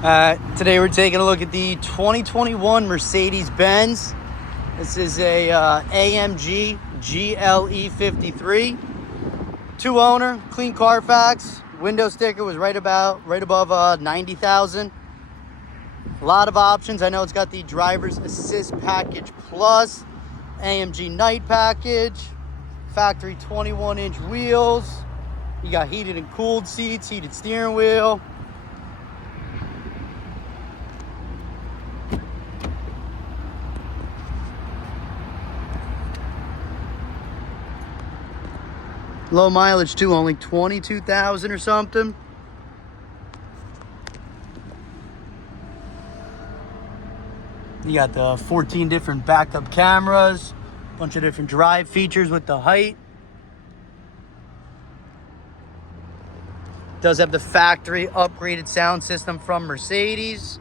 Today we're taking a look at the 2021 Mercedes-Benz. This is a AMG GLE 53. Two owner, clean Carfax. Window sticker was right above 90,000. A lot of options. I know it's got the driver's assist package plus, AMG night package, factory 21-inch wheels. You got heated and cooled seats, heated steering wheel. Low mileage too, only 22,000 or something. You got the 14 different backup cameras, bunch of different drive features with the height. Does have the factory upgraded sound system from Mercedes.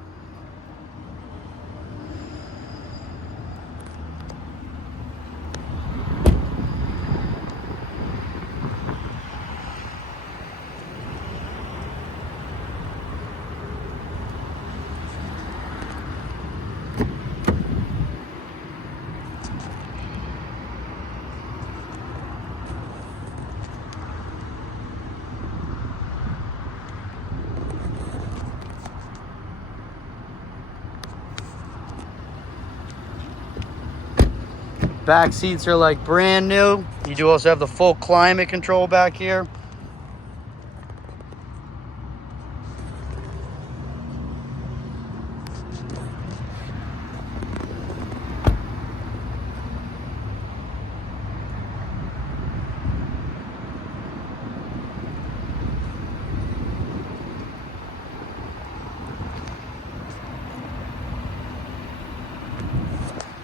Back seats are like brand new. You do also have the full climate control back here.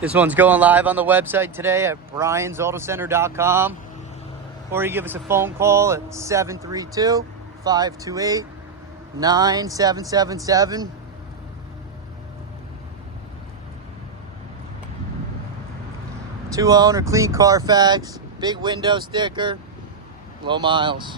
This one's going live on the website today at briansautocenter.com, or you give us a phone call at 732-528-9777. Two owner, clean Carfax, big window sticker, low miles.